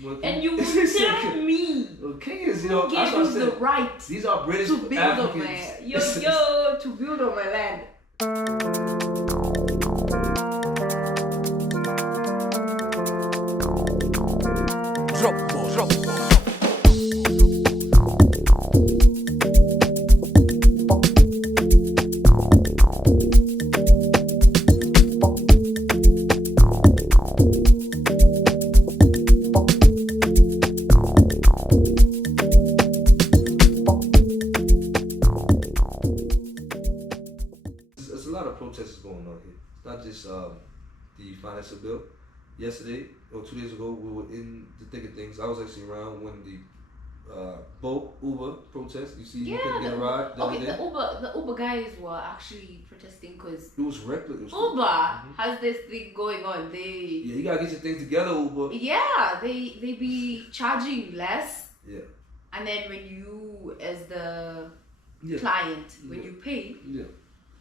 Well, And you will tell me well, Kenyans, you who know, gave you the right these are British to build on Africans. my to build on my land. Drop. There's a lot of protests going on here. It's not just the financial bill. Yesterday or 2 days ago, we were in the thick of things. I was actually around when the Bolt Uber protest. You see, you couldn't get a ride. The Uber guys were actually protesting because It was reckless. It was Uber has this thing going on. Yeah, you gotta get your things together, Uber. Yeah, they be charging less. Yeah. And then when you, as the client, when you pay,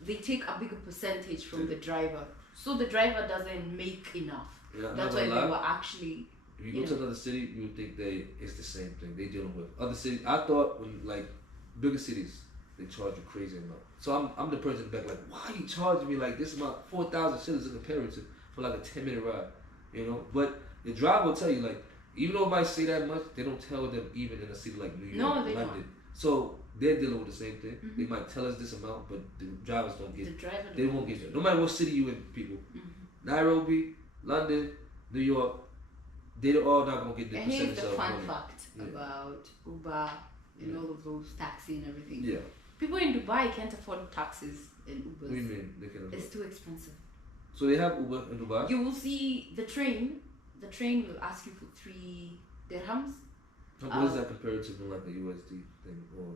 they take a bigger percentage from the driver. So the driver doesn't make enough. Yeah, that's why they were actually. If you go to another city, you would think it's the same thing they dealing with. Other cities, I thought when like bigger cities, they charge you crazy amount. So I'm the person back like, why are you charging me like this amount, 4,000 shillings in comparison for like a 10-minute ride, you know? But the driver will tell you like, even though it might say that much, they don't tell them even in a city like New York, they London. Don't. So they're dealing with the same thing. They might tell us this amount, but the drivers don't get it. They won't get it. No matter what city you in, people. Nairobi, London, New York, they're all not gonna get the percentage. And here's the fun money. fact about Uber and all of those taxi and everything. Yeah. People in Dubai can't afford taxis and Ubers. What do you mean they can afford? It's too expensive. So they have Uber in Dubai? You will see the train. The train will ask you for 3 dirhams. What is that compared to like a USD thing or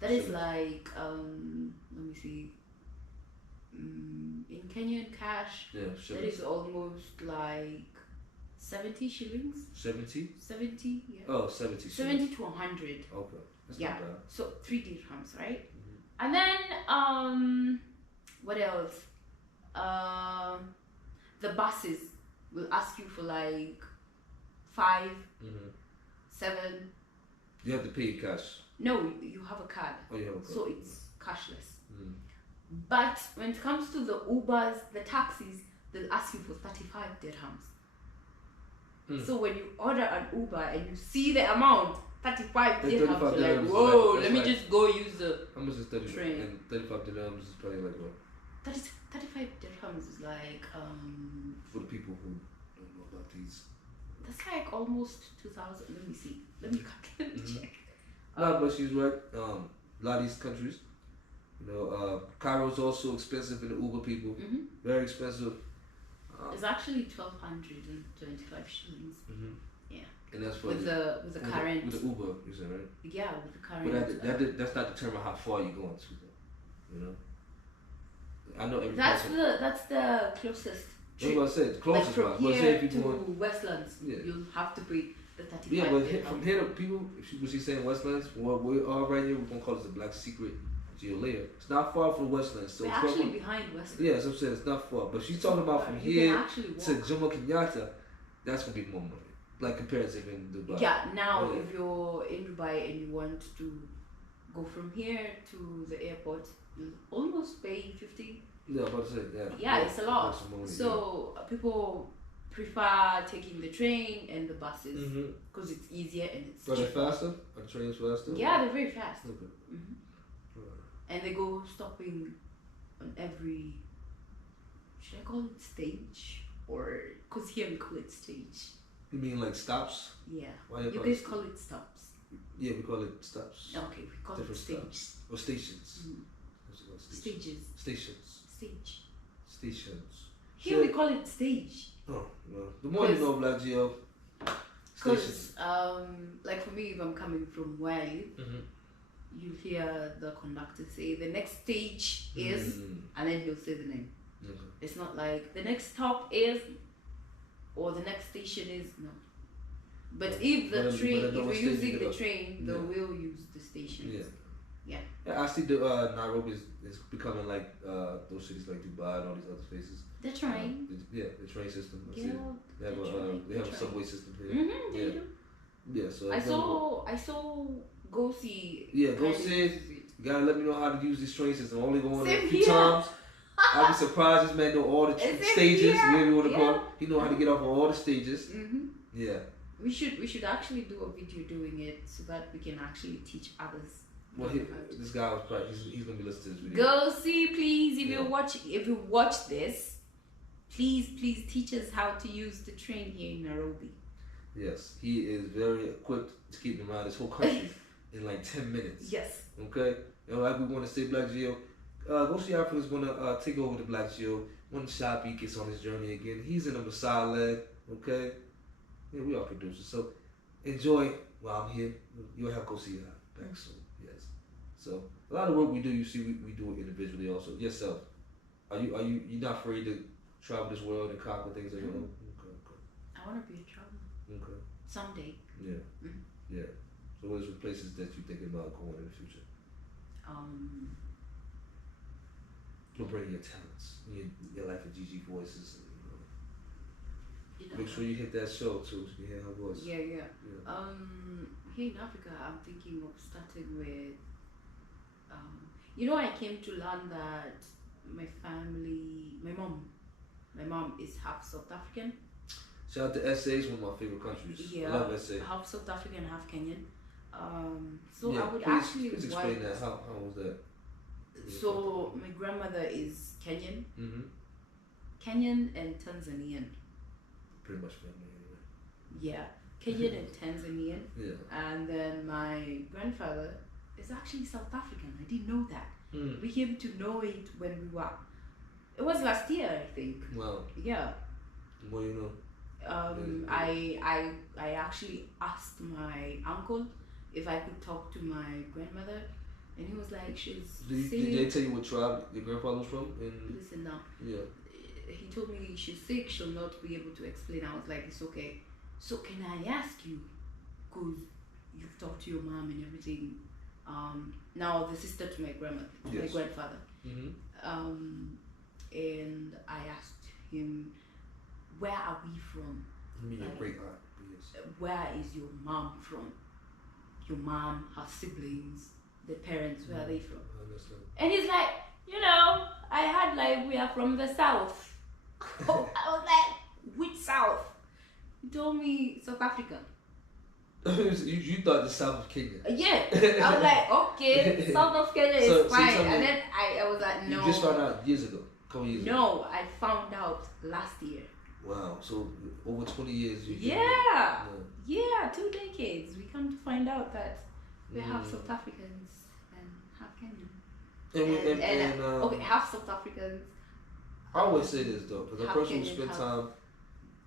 that is like let me see. In Kenyan cash, that is almost like 70 shillings. 70? 70, yeah. Oh, 70. 70 to 100. Okay. That's yeah. Not bad. So 3 dirhams, right? And then what else? The buses will ask you for like 5, 7. You have to pay cash. No, you have a card. Oh, you have a card. So it's cashless. But when it comes to the Ubers, the taxis, they'll ask you for 35 dirhams. So when you order an Uber and you see the amount, 35 dirhams, you're like, whoa, let me just go use the how much is 35? train. And 35 dirhams is probably like what? 35 dirhams is like for the people who don't know about these. that's like almost 2,000. Let me see. Let me check. No, but she's right. A lot of these countries, you know, Cairo's also expensive for the Uber people. Very expensive. It's actually 1,225 shillings. Yeah. And that's for with the current. With the Uber, you said, right? Yeah, with the current. But that's not determine how far you're going to, though. You know. I know every. That's the closest. That's what I said. Closest like from here if you to Westlands, you'll have to pay the 35. Yeah, but from here to people, if she's saying Westlands, well, we are right here. We're gonna call this the Black Secret Layer. It's not far from Westlands. So we're actually behind Westlands. Yeah, that's what I'm saying. It's not far. But she's talking about from here to Jomo Kenyatta. That's gonna be more money, like comparative in Dubai. Yeah. Now, if you're in Dubai and you want to go from here to the airport, you almost pay 50. Yeah, about to say Yeah, it's a lot. So people prefer taking the train and the buses because it's easier and it's cheaper. Are they faster? Are the trains faster? Yeah, they're very fast. Okay. And they go stopping on every, should I call it stage? Or, because here we call it stage. You mean like stops? Yeah. Why you guys call it stops? Yeah, we call it stops. Okay, we call it stage. Stops. Or stations. Stages. Stations. Stage. Stations. Here we call it stage. Oh, well. The more you know, BLACKGEO. Because, like for me, if I'm coming from where I live, you hear the conductor say the next stage is, and then he'll say the name. It's not like the next stop is, or the next station is, no. But if the train, if we're using the train, they will use the stations. Yeah. Yeah, I see the Nairobi is becoming like those cities like Dubai and all these other places. The train. The train system. Yeah. They have a subway system here. Mm-hmm, they do. Yeah, so I saw go see. Yeah, go see it. You gotta let me know how to use this train system. I'm only going a few here. times. I'll be surprised this man know all the stages, whatever you want to call it. He know how to get off of all the stages. Mm-hmm. Yeah. We should actually do a video doing it so that we can actually teach others. Well, this guy was probably he's gonna be listening to this video. Go see, please. If you watch this, please teach us how to use the train here in Nairobi. Yes, he is very equipped to keep him around this whole country in like 10 minutes. Yes. Okay? And like we want to say, BLACKGEO, Go See Africa is going to take over the BLACKGEO when Sha B gets on his journey again. He's in the Messiah leg. Okay? Yeah, we are producers. So enjoy while I'm here. You'll have Go See back soon. Yes. So a lot of work we do, you see, we do it individually also. Yourself. You're not afraid to travel this world and conquer things on your own? Okay. I want to be a traveler. Okay. Someday. Yeah. Mm-hmm. Yeah. So what are some places that you're thinking about going in the future? You'll bring your talents, your life of Gigi voices. Make sure you hit that show too, so you hear her voice. Yeah. Here in Africa, I'm thinking of starting with. I came to learn that my mom is half South African. Shout out to SA, it's one of my favorite countries. Yeah, I love SA. Half South African, half Kenyan. So yeah, I would please explain that. How was that? So my grandmother is Kenyan. Mm-hmm. Kenyan and Tanzanian. Pretty much family anyway. Yeah, Kenyan and Tanzanian. Yeah. And then my grandfather is actually South African. I didn't know that. Mm. We came to know it when we were. It was last year, I think. Wow. Yeah. The more you know. I actually asked my uncle if I could talk to my grandmother, and he was like, "She's sick." Did they tell you what tribe your grandfather was from? Listen now. Yeah. He told me she's sick. She'll not be able to explain. I was like, "It's okay." So can I ask you, cause you've talked to your mom and everything. Now the sister to my grandmother, my grandfather. Mm-hmm. And I asked him, where are we from? You mean your great aunt? Yes. Where is your mom from? Your mom, her siblings, the parents, where are they from? I understand. And he's like, I heard like we are from the south. Oh, I was like, which south? He told me South Africa. you thought the south of Kenya? Yeah. I was like, okay, south of Kenya is fine. And then I was like, no. You just found out years ago. Couple years ago. No, I found out last year. Wow, so over 20 years. Yeah, 2 decades. We come to find out that we have South Africans and half Kenyan. Okay, half South Africans. I always say this though, because a person who spend time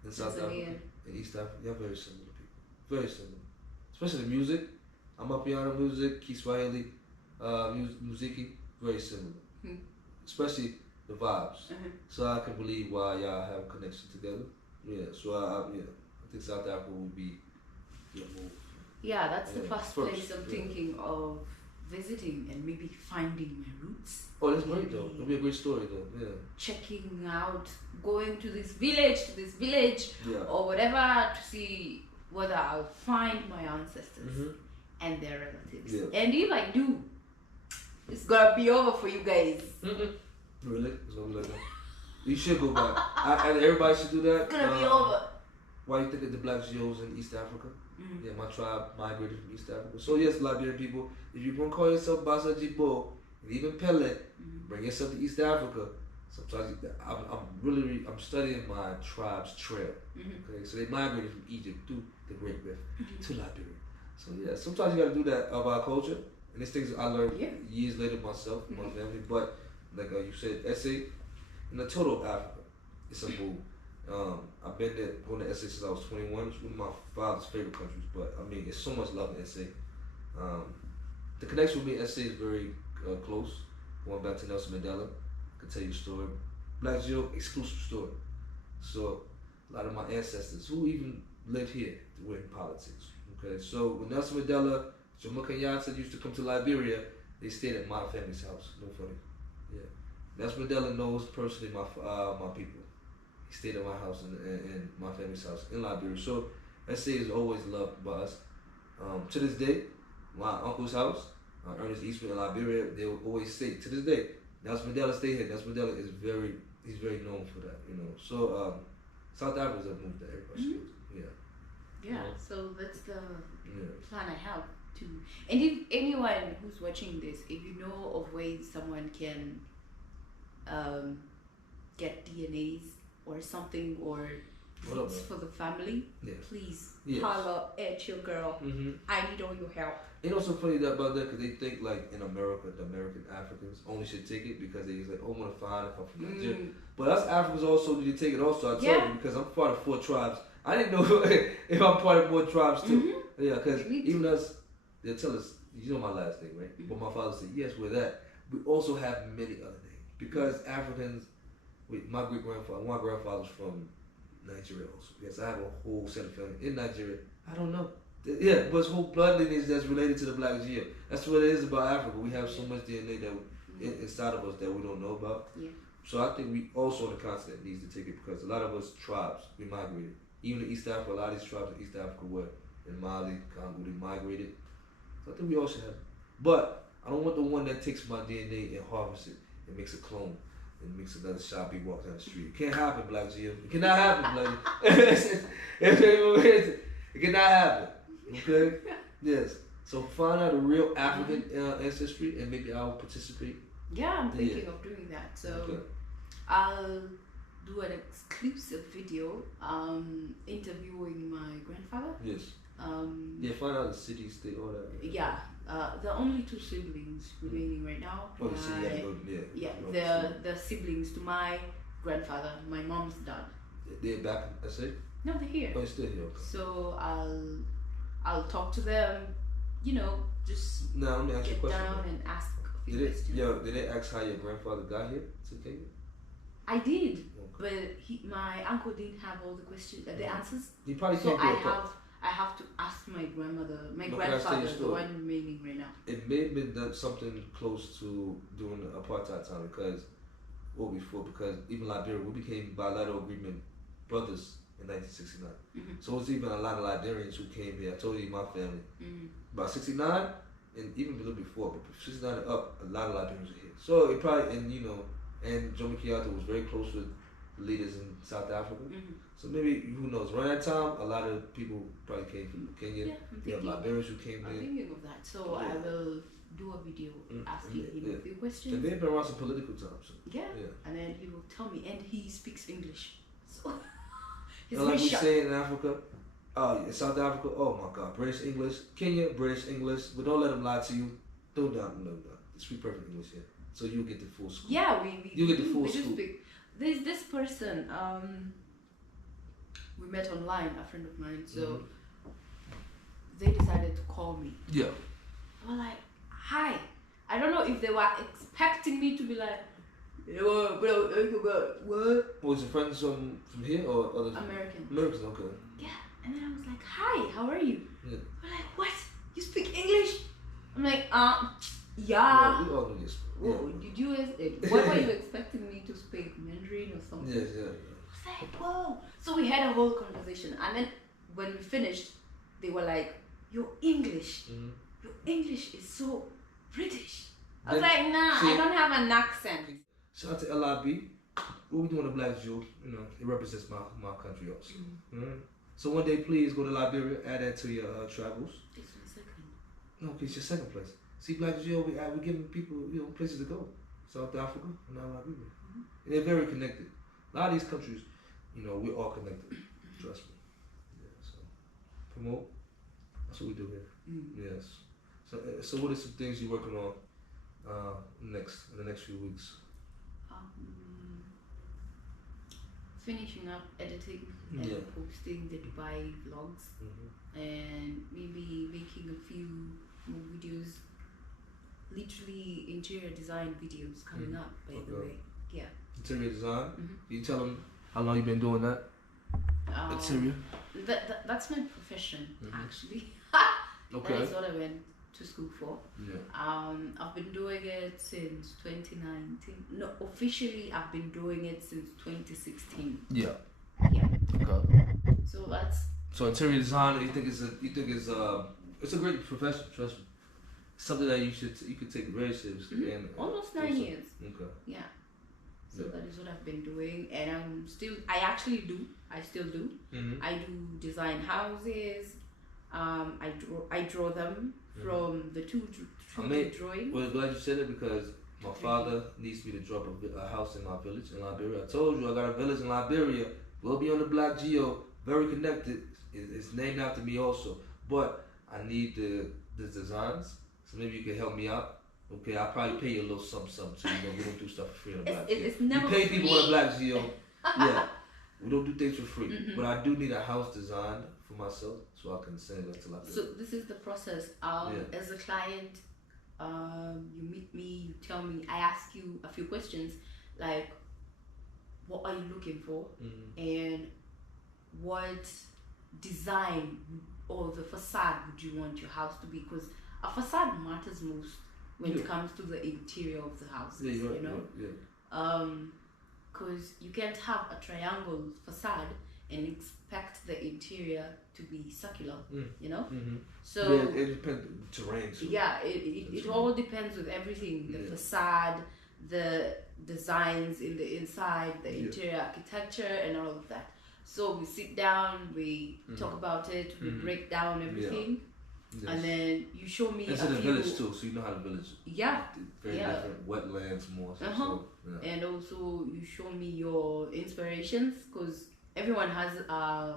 in South Africa and East Africa, they're very similar people. Very similar. Especially the music. Amapiano music, Kiswahili, Muziki, very similar. Especially the vibes. So I can believe why y'all have a connection together. Yeah, so I think South Africa would be a move. Yeah, that's the first place I'm thinking of visiting and maybe finding my roots. Oh, that's great though. It'll be a great story though. Yeah. Checking out, going to this village, or whatever to see whether I'll find my ancestors and their relatives. Yeah. And if I do, it's gonna be over for you guys. Really? It's gonna be like that. You should go back. And everybody should do that. It's gonna be over. Why you think of the BLACKGEOs in East Africa? Yeah, my tribe migrated from East Africa. So yes, Liberian people, if you're gonna call yourself Basa Jibo and even Pele, bring yourself to East Africa. Sometimes I'm studying my tribe's trail. Okay, so they migrated from Egypt through the Great Rift to Liberia. So yeah, sometimes you gotta do that of our culture, and these things I learned years later myself, my family. But like you said, SA in the total of Africa, it's a move. I've been there going to SA since I was 21. It's one of my father's favorite countries, but I mean, it's so much love in SA. The connection with me in SA is very close. Going back to Nelson Mandela, I can tell you a story. BLACKGEO exclusive story. So a lot of my ancestors who even lived here were in politics. Okay, so when Nelson Mandela, Jomo Kenyatta used to come to Liberia, they stayed at my family's house. No funny. Yeah. Nelson Mandela knows personally my people. He stayed at my house and my family's house in Liberia. So SA is always loved by us. To this day, my uncle's house, Ernest Eastman in Liberia, they will always say to this day, Nelson Mandela stayed here. Nelson Mandela is he's very known for that, you know. So South Africa's a move that everybody should go to. Yeah, so that's the plan I have too. And if anyone who's watching this, if you know of ways someone can get DNAs or something, or it's for the family, please holler at your girl. I need all your help. You know what's so funny about that? Because they think like in America, the American Africans only should take it because they just like, oh, I want to find if I'm from Nigeria. But us Africans also need to take it also. I told you, because I'm part of 4 tribes. I didn't know if I'm part of more tribes too. Yeah, because even us, they'll tell us, you know my last name, right? But my father said, yes, we're that. We also have many other names. Because Africans, my grandfather's from Nigeria also. Yes, I have a whole set of family in Nigeria. I don't know. Yeah, but it's whole blood lineage that's related to the BLACKGEO. That's what it is about Africa. We have so much DNA that inside of us that we don't know about. Yeah. So I think we also on the continent needs to take it because a lot of us tribes, we migrated. Even in East Africa, a lot of these tribes in East Africa were in Mali, Congo, they migrated. So I think we all should have it. But I don't want the one that takes my DNA and harvests it and makes a clone and makes another Sha B walk down the street. It can't happen, BLACKGEO. It cannot happen, BLACKGEO. It cannot happen. Okay? Yes. So find out the real African ancestry and maybe I'll participate. Yeah, I'm thinking of doing that. So I'll do an exclusive video interviewing my grandfather. Yes. Find out the city, state, all that. Yeah. The only 2 siblings remaining right now. Oh, the siblings to my grandfather, my mom's dad. They're back in SA? No, they're here. Oh, they're still here. Okay. So I'll talk to them, you know, just let me ask you a question, down and ask a few questions. Did they ask how your grandfather got here to Kenya? I did, but my uncle didn't have all the questions, the answers. He probably can't I have to ask my grandmother, my grandfather, the one remaining right now. It may have been done something close to during the apartheid time because even Liberia, we became bilateral agreement brothers in 1969. So it was even a lot of Liberians who came here. I told you my family. About 69 and even a little before, but 69 and up, a lot of Liberians were here. So it probably, and Jomo Kenyatta was very close with leaders in South Africa. So maybe, who knows, around that time, a lot of people probably came from Kenya. You have Liberians who came I'm thinking of that. So I will do a video asking him a few questions. And they've been around some political times. So. And then he will tell me, and he speaks English. So like we say in Africa, in South Africa, oh my God, British English, Kenya, British English, but don't let them lie to you. Don't doubt them. Speak perfect English here. So you'll get the full school. Yeah, you get the full school. There's this person, we met online, a friend of mine, so they decided to call me. Yeah. I was like, hi. I don't know if they were expecting me to be like, what? Was your friends from here or others? Americans, okay. Yeah, and then I was like, hi, how are you? Yeah. We're like, what? You speak English? I'm like, yeah. Yeah, we all know this. What were you expecting me to speak Mandarin or something? Yes, I was like, whoa. So we had a whole conversation, and then when we finished, they were like, your English is so British. I was like, nah, I don't have an accent. Shout out to LIB. What we doing the BLACKGEO? It represents my country also. So one day, please go to Liberia, add that to your travels. It's my second. No, it's your second place. See, BLACKGEO, we're giving people, places to go. South Africa and now Liberia. And they're very connected. A lot of these countries, we're all connected. Trust me. Yeah, so promote. That's what we do here. Yes. So what are some things you're working on in the next few weeks? Finishing up editing and posting the Dubai vlogs, and maybe making a few more videos. Literally interior design videos coming up, by the way. Yeah. Interior design? You tell them how long you've been doing that? Interior? That's my profession, actually. Okay. That is what I went to school for. Yeah. I've been doing it since 2019. No, officially I've been doing it since 2016. Yeah. Yeah. Okay. So that's. So interior design, you think it's a great profession. Trust me. Something that you could take very seriously. Mm-hmm. And almost 9 years. Okay. Yeah. So that is what I've been doing, and I still do. Mm-hmm. I do design houses. I draw them from the 2D drawing. Well, glad you said it because my father needs me to drop a house in my village in Liberia. I told you I got a village in Liberia. We'll be on the BLACKGEO, very connected. It's named after me also, but I need the designs. So maybe you can help me out. Okay, I'll probably pay you a little something so we don't do stuff for free on the BLACKGEO. It's never we pay free. people on the BLACKGEO. Yeah, we don't do things for free. Mm-hmm. But I do need a house designed for myself so I can send it to Liberia. So this is the process. As a client, you meet me, you tell me, I ask you a few questions like, what are you looking for, and what design or the facade would you want your house to be? Because a facade matters most when it comes to the interior of the house. Yeah, you know, yeah. Because you can't have a triangle facade and expect the interior to be circular. You know, so yeah, it depends on the terrain too. Yeah, it all depends with everything: the facade, the designs in the inside, the interior architecture, and all of that. So we sit down, we talk about it, we break down everything, and then you show me. It's in the village too, so you know how the village. Yeah. Very different wetlands, more. So, And also you show me your inspirations, because everyone has I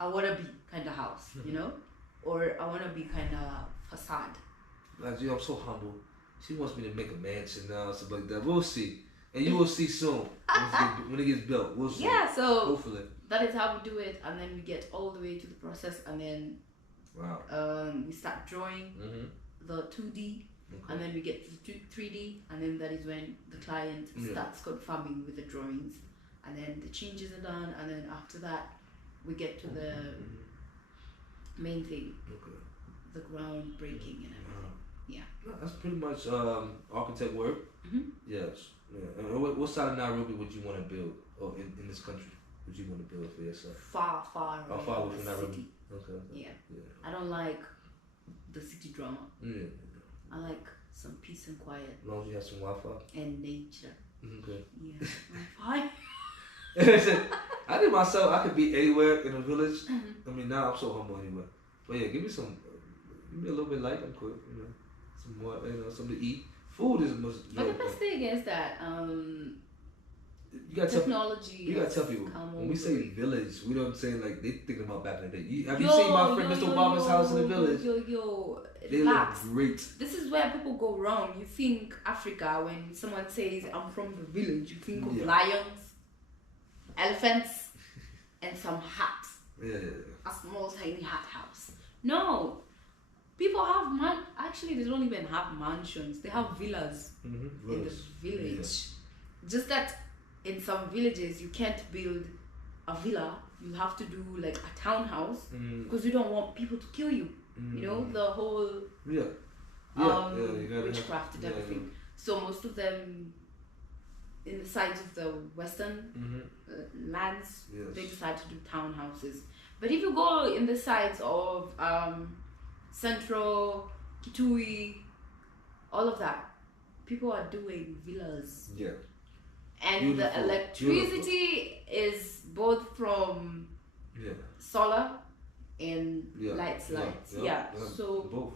wanna be kind of house, you know, or I wanna be kind of facade. Like, I'm so humble. She wants me to make a mansion now, stuff like that. We'll see. And you will see soon when it gets built. We'll see. Yeah, so hopefully that is how we do it, and then we get all the way to the process, and then we start drawing the 2D, and then we get to 3D, and then that is when the client starts confirming with the drawings, and then the changes are done, and then after that we get to the main thing, the ground breaking and everything. Yeah. No, that's pretty much architect work. Yes. Yeah. And what side of Nairobi would you want to build, or in this country, would you want to build for yourself? Far away far away from from the Nairobi. city. Okay. Yeah. I don't like the city drama. Yeah. I like some peace and quiet. As long as you have some Wi-Fi. And nature. Okay. Yeah. I'm fine. I think myself, I could be anywhere in a village. I mean, now I'm so humble anyway. But yeah, give me a little bit light. I'm cool. You know, some more, something to eat. Food is most. But the best thing is that you gotta technology. You gotta tell people when we say village, we don't say like they thinking about back in the day. Have you seen my friend Mr. Obama's house in the village? They relax. look great. This is where people go wrong. You think Africa, when someone says I'm from the village, you think of lions, elephants, and some huts. Yeah. A small tiny hut house. No. People have actually they don't even have mansions. They have villas in the village. Yeah. Just that in some villages you can't build a villa. You have to do like a townhouse because you don't want people to kill you. You know, the whole witchcraft and everything. So most of them in the sides of the western lands, they decide to do townhouses. But if you go in the sides of Central, Kitui, all of that, people are doing villas. Yeah. And the electricity is both from solar and lights. Yeah. So both.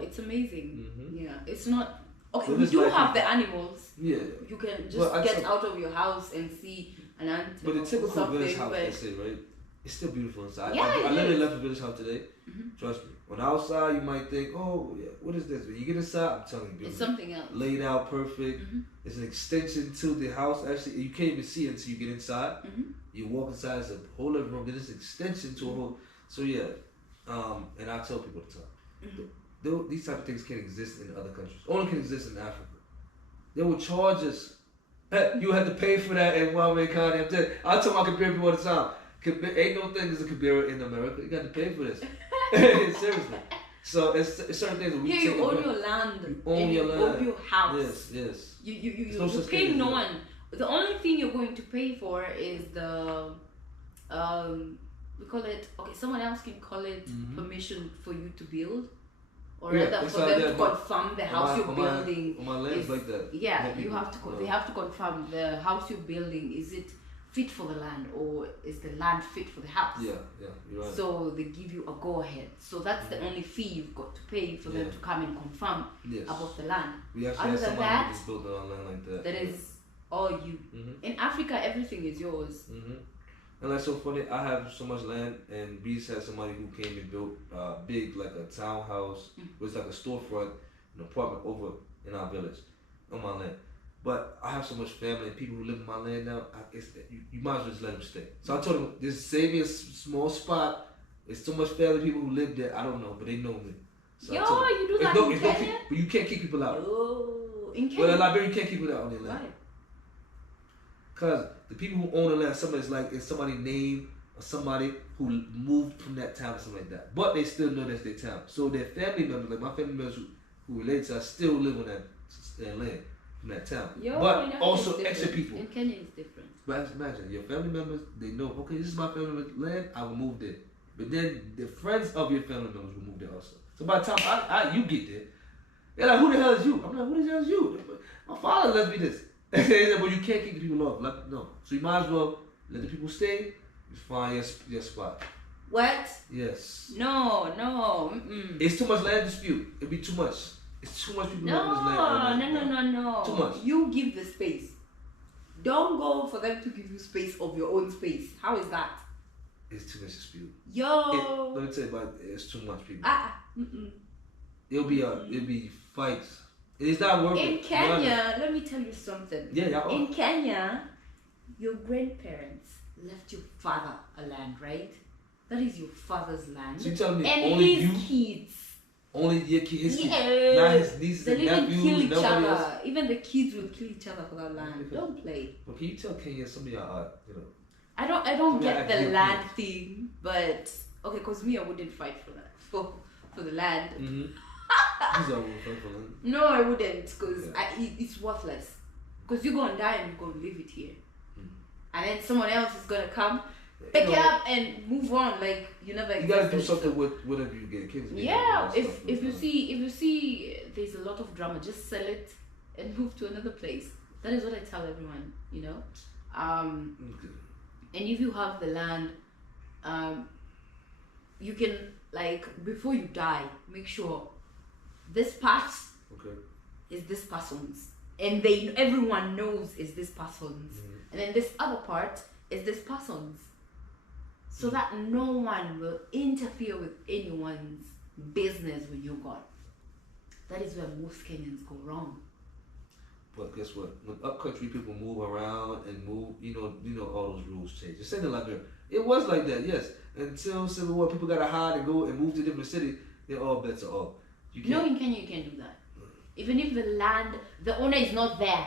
It's amazing. Yeah. It's not okay. We do have the animals. Yeah. You can just get out of your house and see an ant. But the typical village house, they say, right? It's still beautiful inside. I literally left the village house today. Trust me. On the outside, you might think, oh, yeah, what is this? When you get inside, I'm telling you, it's something else. Laid out perfect. It's an extension to the house. Actually, you can't even see it until you get inside. You walk inside, it's a whole living room. Then it's an extension to a whole. So yeah, and I tell people the time, these type of things can't exist in other countries. Only can exist in Africa. They will charge us. You had to pay for that in Wame County. I tell my Kabira people all the time. Ain't no thing as a Kabira in America. You got to pay for this. Seriously. So it's certain things that we here you own your land. You own your land. You own your house. Yes. You pay no one. The only thing you're going to pay for is the we call it, okay, someone else can call it permission for you to build, or rather for them to confirm the house you're building. On my land is like that. Yeah, you have to. They have to confirm the house you're building. Is it fit for the land, or is the land fit for the house? Yeah, you're right. So they give you a go ahead. So that's the only fee you've got to pay for them to come and confirm about the land. We actually have somebody who just built our land like that. That is all you. In Africa, everything is yours. And that's so funny. I have so much land, and Beast had somebody who came and built big, like a townhouse. It was like a storefront, an apartment over in our village, on my land. But I have so much family and people who live in my land now. You might as well just let them stay. So I told him, just save me a small spot. There's so much family people who live there. I don't know, but they know me. So you do that in Kenya? But you can't kick people out. Oh, in Kenya? Well, in Liberia, you can't keep people out on their land. Why? Because the people who own the land, it's somebody's name or somebody who moved from that town or something like that. But they still know that's their town. So their family members, like my family members who relate to us, still live on that land from that town. But also extra people. In Kenya it's different. But imagine, your family members, they know, okay, this is my family member's land, I will move there. But then the friends of your family members will move there also. So by the time you get there, they're like, who the hell is you? I'm like, who the hell is you? My father left me this. But you can't keep the people off. Like, no. So you might as well let the people stay. You find your spot. What? Yes. No. It's too much land dispute. It'd be too much. It's too much people living in this land. No. Too much. You give the space. Don't go for them to give you space of your own space. How is that? It's too much dispute. Let me tell you about it. It's too much people. It'll be fights. It's not worth it. In Kenya, let me tell you something. Yeah. In Kenya, your grandparents left your father a land, right? That is your father's land. So you telling me and only his kids. Only your kids? His kids. Yeah. Not his nieces and nephews. Kill each other. Else? Even the kids will kill each other for that land. Don't play. Well, can you tell Kenya some of y'all are, I don't get the land thing, but okay, cause me I wouldn't fight for that for the land. No, I wouldn't, because it's worthless. Because you're going to die and you're going to leave it here. And then someone else is going to come, pick it up and move on like you never existed. You got to do something with whatever you get. Kids if you see there's a lot of drama, just sell it and move to another place. That is what I tell everyone, And if you have the land, you can, like, before you die, make sure this part is this person's, and everyone knows is this person's, and then this other part is this person's, so that no one will interfere with anyone's business when you're gone. That is where most Kenyans go wrong. But guess what? When upcountry people move around and move, all those rules change. Just say the Liberia. It was like that, yes. Until Civil War, people got to hide and go and move to different cities. Then all bets are off. No, in Kenya you can't do that. Even if the owner is not there,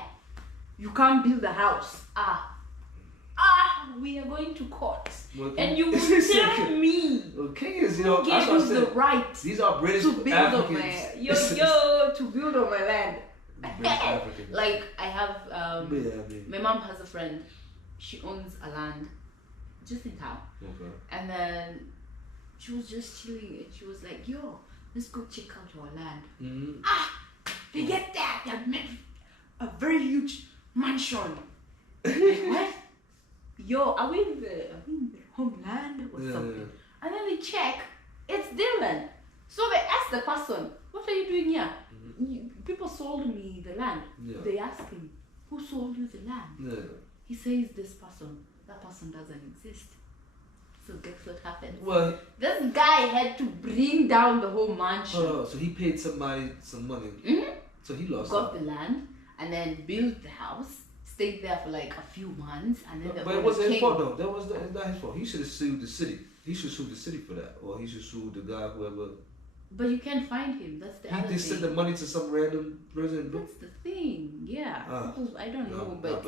you can't build a house. We are going to court, and you will tell me. Well, Kenyans, who gave you the right these are British to build Africans. to build on my land. Like I have, my mom has a friend. She owns a land just in town. Okay. And then she was just chilling, and she was like, "Yo, let's go check out our land." They get there. They made a very huge mansion. Like, what? Yo, are we in the homeland or something? Yeah. And then they check, it's Dylan. So they ask the person, "What are you doing here?" People sold me the land. Yeah. They ask him, "Who sold you the land?" Yeah. He says, "This person." That person doesn't exist. So guess what happened? Well, this guy had to bring down the whole mansion. So he paid somebody some money. So he got the land and then built the house. Stayed there for like a few months, and then but it wasn't his fault though. That was not his fault. He should have sued the city. He should sue the city for that, or he should sue the guy, whoever. But you can't find him. That's the other thing. He just sent the money to some random president. That's the thing. Yeah. I don't know, but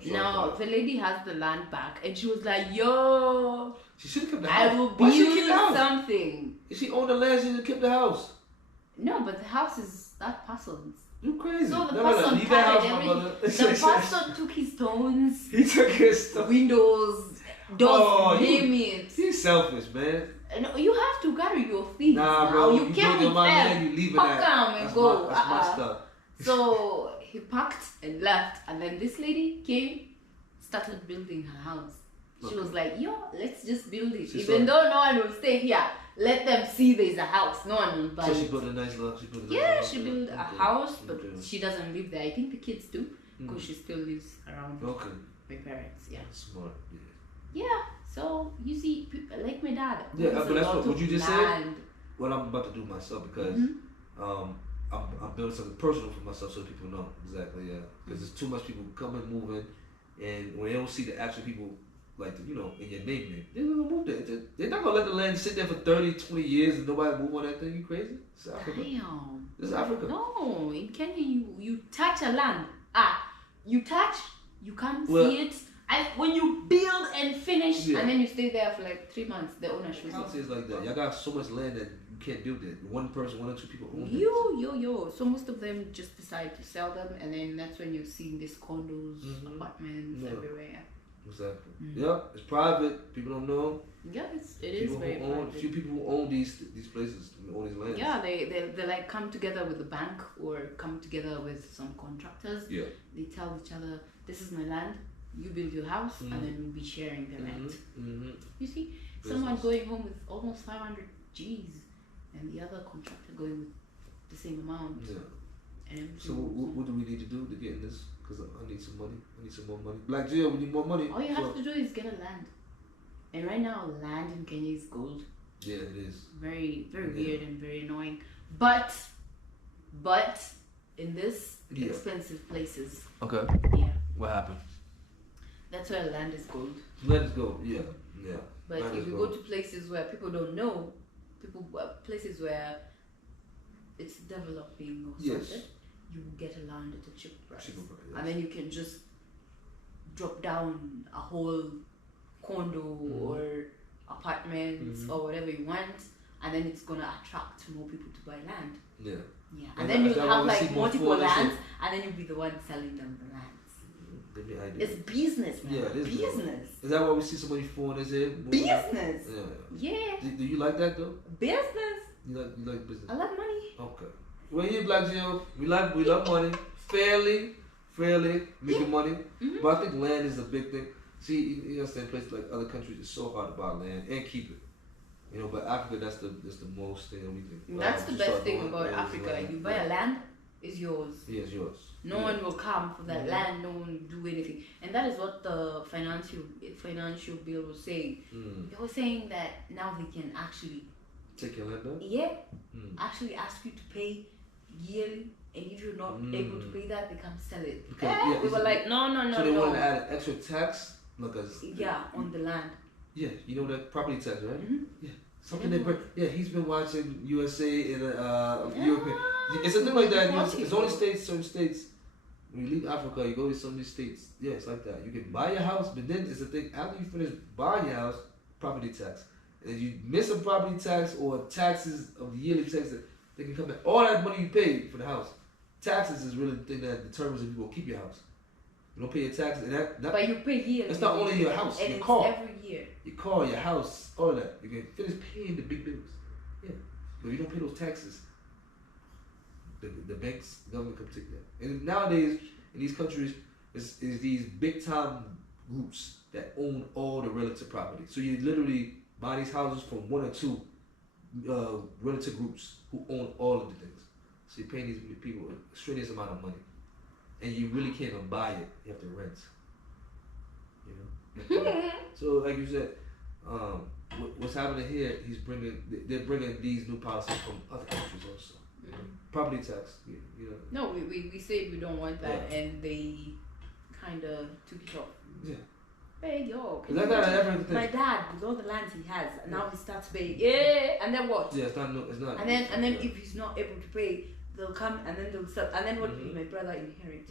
him, now the lady has the land back, and she was like, "Yo, she should have kept the house. I will build something." If she owned the land, she should have kept the house. No, but the house is that person's. You crazy. So the no, person leave that house, carried my brother. everything. The person took his stones, He took his stuff. windows, doors, name it. He's selfish, man. No, you have to carry your things. Nah, bro. You can't with my man, you leave it pack at. and That's go. that's my stuff. So he packed and left, and then this lady came, started building her house. She was like, yo, let's just build it. Even though no one will stay here, let them see there's a house. No one will buy it. So she built a nice little she built a house, but she doesn't live there. I think the kids do, because she still lives around my parents. Yeah. Smart. Yeah. So you see, like my dad. Yeah, but that's what you just said. What I'm about to do myself, because I'm building something personal for myself so people know exactly. Yeah, because there's too much people coming, moving, and when they don't see the actual people. Like, you know, in your name, they're gonna move there. They're not gonna let the land sit there for 30, 20 years and nobody move on that thing. You crazy? It's Africa. Damn. This is Africa. No, in Kenya, you touch a land. You touch, you can't see it. And when you build and finish, and then you stay there for like 3 months, the owner shows up. It's like that. Y'all got so much land that you can't build it. One person, 1 or 2 people own it. So most of them just decide to sell them, and then that's when you're seeing these condos, apartments everywhere. Exactly. Yeah, it's private. People don't know. Yeah, it is very private. Few people who own these places, own these lands. Yeah, they like come together with the bank or come together with some contractors. Yeah. They tell each other, this is my land, you build your house, and then we'll be sharing the rent. You see, someone going home with almost 500 G's, and the other contractor going with the same amount. Yeah. And so what do we need to do to get in this? Because I need some money. I need some more money. BLACKGEO, we need more money. All you have to do is get a land. And right now, land in Kenya is gold. Yeah, it is. Very, very weird and very annoying. But in this expensive places. Okay. Yeah. What happened? That's where land is gold. Land is gold. Yeah. Yeah. But if you go to places where people don't know, places where it's developing or something. You will get a land at a cheap price. And then you can just drop down a whole condo or apartments or whatever you want, and then it's gonna attract more people to buy land. Yeah. Yeah. And then you'll have like multiple lands, and then you'll be the one selling them the lands. It's business, man. Yeah, it is business. Is that why we see so many foreigners here? Business. Yeah. Do you like that though? Business. You like business? I love money. Okay. Well, here, BLACKGEO, we love money, fairly making money. But I think land is a big thing. See, you understand, places like other countries, it's so hard to buy land and keep it. You know, but Africa, that's the most thing that we think. That's the best thing about Africa. You buy a land, it's yours. Yeah, it's yours. No one will come for that land. No one will do anything. And that is what the financial bill was saying. They were saying that now they can actually take your land back. Yeah, actually ask you to pay yearly, and if you're not able to pay that, they can sell it. We were like, no. So they wanted to add an extra tax, on the land. Yeah, you know that property tax, right? Yeah, something that he's been watching USA and Europe. It's a thing like that. It's only certain states. When you leave Africa, you go to some of these states. Yeah, it's like that. You can buy your house, but then it's a thing after you finish buying your house, property tax. And if you miss a property tax or taxes of the yearly tax, they can come back. All that money you paid for the house, taxes is really the thing that determines if you will keep your house. You don't pay your taxes, and but you pay yearly. It's not only your house, and your it's car, every year. Your car, your house, all of that. You can finish paying the big bills. Yeah, but you don't pay those taxes. The banks, the government come take that. And nowadays in these countries, is these big time groups that own all the relative property. So you literally buy these houses from 1 or 2 relative groups who own all of the things. So you're paying these people a extraneous amount of money, and you really can't even buy it. You have to rent. You know. So like you said, what's happening here? They're bringing these new policies from other countries also. Property tax. You know. No, we said we don't want that, and they kind of took it off. Yeah. Hey, yo, my dad, with all the lands he has, now he starts paying. Yeah, and then what? Yeah, it's not. And then if he's not able to pay, they'll come and then they'll sell. And then what will my brother inherit?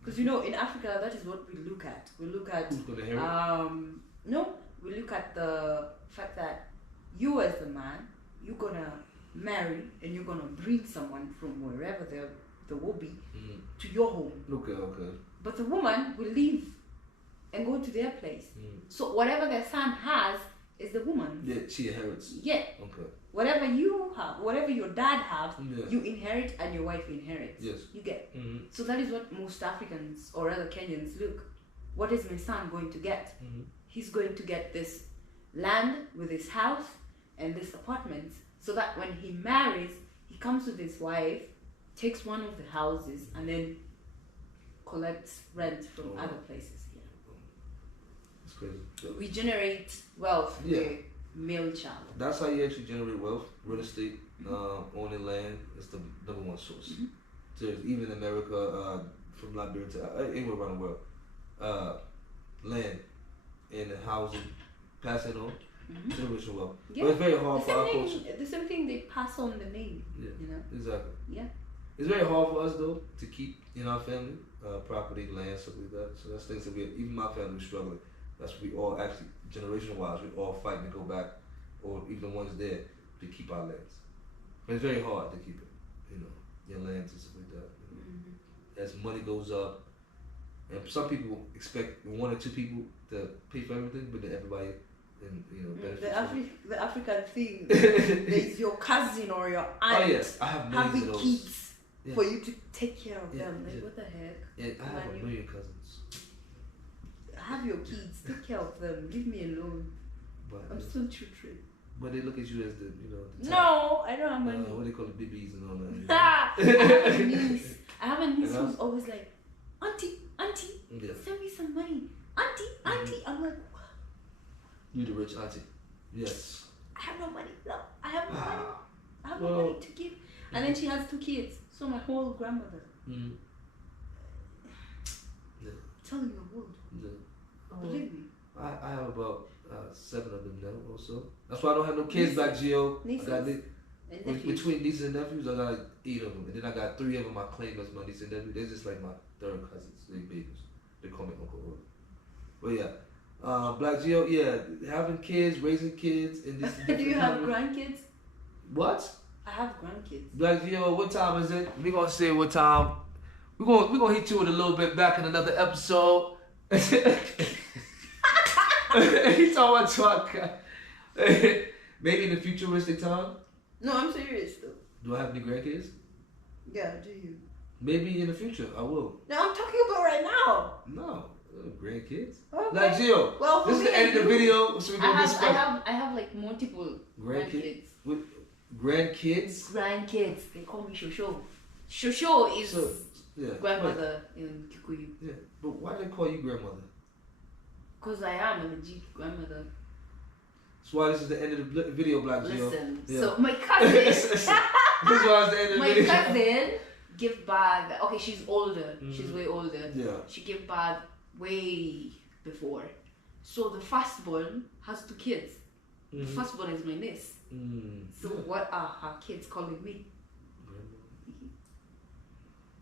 Because you know, in Africa, that is what we look at. We look at who's gonna inherit? we look at the fact that you as the man, you're gonna marry and you're gonna bring someone from wherever they will be to your home. Okay. But the woman will leave and go to their place. So whatever their son has is the woman's. Yeah, she inherits. Yeah. Okay. Whatever you have, whatever your dad has, you inherit and your wife inherits. Yes. You get. So that is what most Africans or other Kenyans look. What is my son going to get? He's going to get this land with his house and this apartment, so that when he marries, he comes with his wife, takes one of the houses, and then collects rent from other places. Yeah. That's crazy. We generate wealth with the male child. That's how you actually generate wealth. Real estate, owning land is the number one source. So even in America, from Liberia to anywhere around the world, land and housing, passing on, generational wealth. Yeah. But it's very hard for our culture. The same thing, they pass on the name. Yeah, you know? exactly. Yeah. It's very hard for us though to keep in our family property, land, stuff like that. So that's things that even my family was struggling. That's what we all actually, generation wise, we all fighting to go back, or even the ones there, to keep our lands. But it's very hard to keep it, your lands and stuff like that. As money goes up, and some people expect one or two people to pay for everything, but then everybody, the African thing, there's your cousin or your aunt. Oh yes, I have millions having of those. Kids for you to take care of them. Like what the heck? Yeah, I have a million cousins. Have your kids, take care of them. Leave me alone. But I'm still children. But they look at you as the no, I don't have money. What they call the BBs and all that. I have a niece who's always like, auntie, send me some money. Auntie. I'm like, what? You the rich auntie. Yes. I have no money. No, I have no money. I have no money to give. And then she has 2 kids. So my whole grandmother. Telling you I'm old. Believe me. I have about 7 of them now also. That's why I don't have no kids, BLACKGEO. Nieces. I got between nieces and nephews, I got like 8 of them. And then I got 3 of them I claim as my niece and nephew. They're just like my 3rd cousins. They babies. They call me Uncle Will. But yeah. BLACKGEO, yeah, having kids, raising kids, and this. Do you have grandkids? What? I have grandkids. BLACKGEO, what time is it? We gonna say what time. We gonna hit you with a little bit back in another episode. He's talking about maybe in the futuristic time. No, I'm serious though. Do I have any grandkids? Yeah, do you? Maybe in the future I will. No, I'm talking about right now. No, grandkids. Okay. BLACKGEO. Well, this is the end of the video, so we go this way. I have like multiple grandkids. Grandkids? Grandkids. They call me Shosho. Shosho is grandmother in Kikuyu. Yeah, but why do they call you grandmother? Because I am a legit grandmother. That's why this is the end of the video, BLACKGEO. Listen, so my cousin. This is why it's the end of the video. My cousin give birth. Okay, she's older. She's way older. Yeah. She gave birth way before. So the firstborn has 2 kids. The firstborn is my niece. So what are her kids calling me?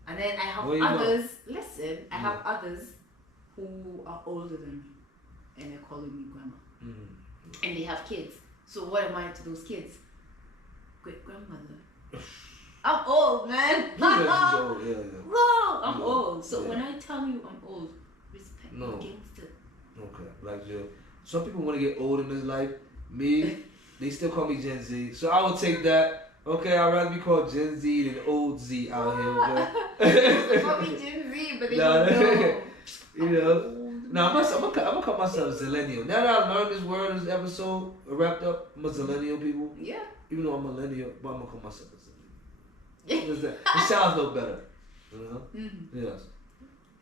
And then I have others. Listen, I have others who are older than me, and they're calling me grandma. And they have kids. So what am I to those kids? Great grandmother. I'm old, man. Old, yeah. Whoa, I'm old. So when I tell you I'm old, respect me against it. Okay, BLACKGEO. Some people want to get old in this life. Me, they still call me Gen Z. So I will take that. Okay, I'd rather be called Gen Z than old Z out here. They call me Gen Z, but they don't know. You know. Now I'm gonna call myself Zillennial. Now that I learned this word, this episode wrapped up, I'm a Zillennial, people. Yeah. Even though I'm a millennial, but I'm gonna call myself a Zillennial. It sounds no better. You know? Yes.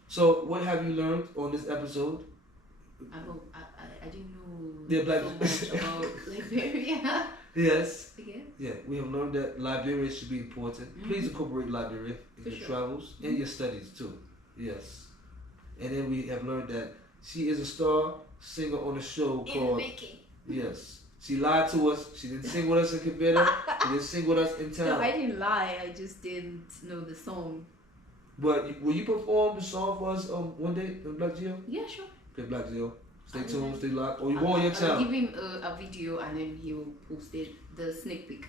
So what have you learned on this episode? I didn't know Yeah, so much about Liberia. Yes. Again? Yeah, we have learned that Liberia should be important. Please incorporate Liberia in your travels and your studies too. Yes. And then we have learned that she is a star singer on a show called. Yes. She lied to us. She didn't sing with us in Kibera. She didn't sing with us in town. No, I didn't lie. I just didn't know the song. But will you perform the song for us one day in BLACKGEO? Yeah, sure. Okay, BLACKGEO. Stay tuned, stay locked. Or you go on your channel. I'll give him a video and then he'll post it, the sneak peek.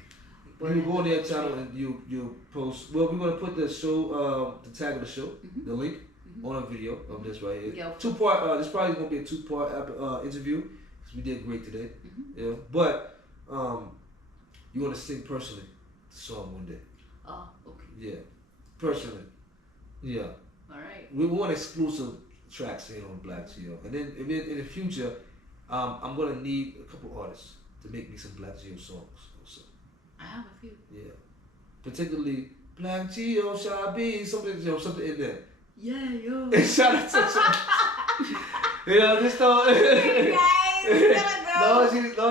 You go on their channel and you post. Well, we're gonna put the show, the tag of the show, the link on a video of this right here. Yeah. 2-part. This probably gonna be a 2-part interview because we did great today. Yeah, but you wanna sing personally the song one day. Oh, okay. Yeah, personally. Yeah. All right. We want exclusive tracks here on BLACKGEO, and then in the future, I'm gonna need a couple artists to make me some BLACKGEO songs also. I have a few. Yeah, particularly BLACKGEO, Sha B, something in there. Yeah, yo. Shout out to Sha. Just don't. Hey guys, long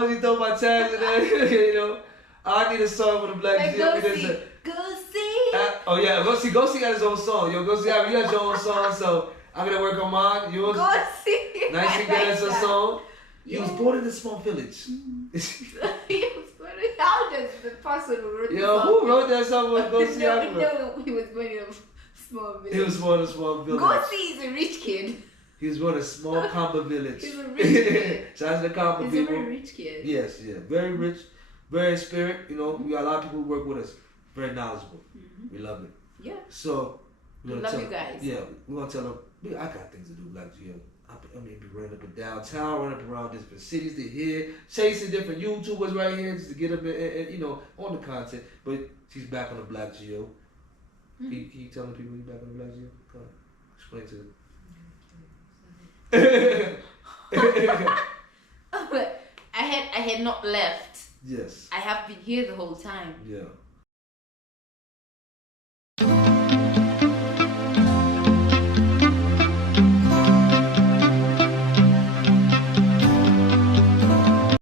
as you throw my tags in there, I need a song with a BLACKGEO. Go see. Oh yeah, Go see got his own song. Yo, Go see, you got your own song, so I'm gonna work on mine. Yours. Go see. Nice to get us a song. He was born in a small village. He was born in, how does the person who wrote the song? Who wrote that song with Go see? No, he was born in a small village. He was born in a small village. Go see is a rich kid. He was born in a small Kamba village. He's a rich kid. Shout out to the Kamba He's people. a very rich kid. Yes, yeah. Very rich, very in spirit. We got a lot of people who work with us. Very knowledgeable. We love it. Yeah. So, we love you guys. Yeah, we're going to tell them, I got things to do, BLACKGEO. I mean, be running up and downtown, running up around different cities to here, chasing different YouTubers right here just to get them and on the content. But she's back on the BLACKGEO. Can you tell the people you're back on the BLACKGEO? Come on, explain to them. I had not left. Yes. I have been here the whole time. Yeah.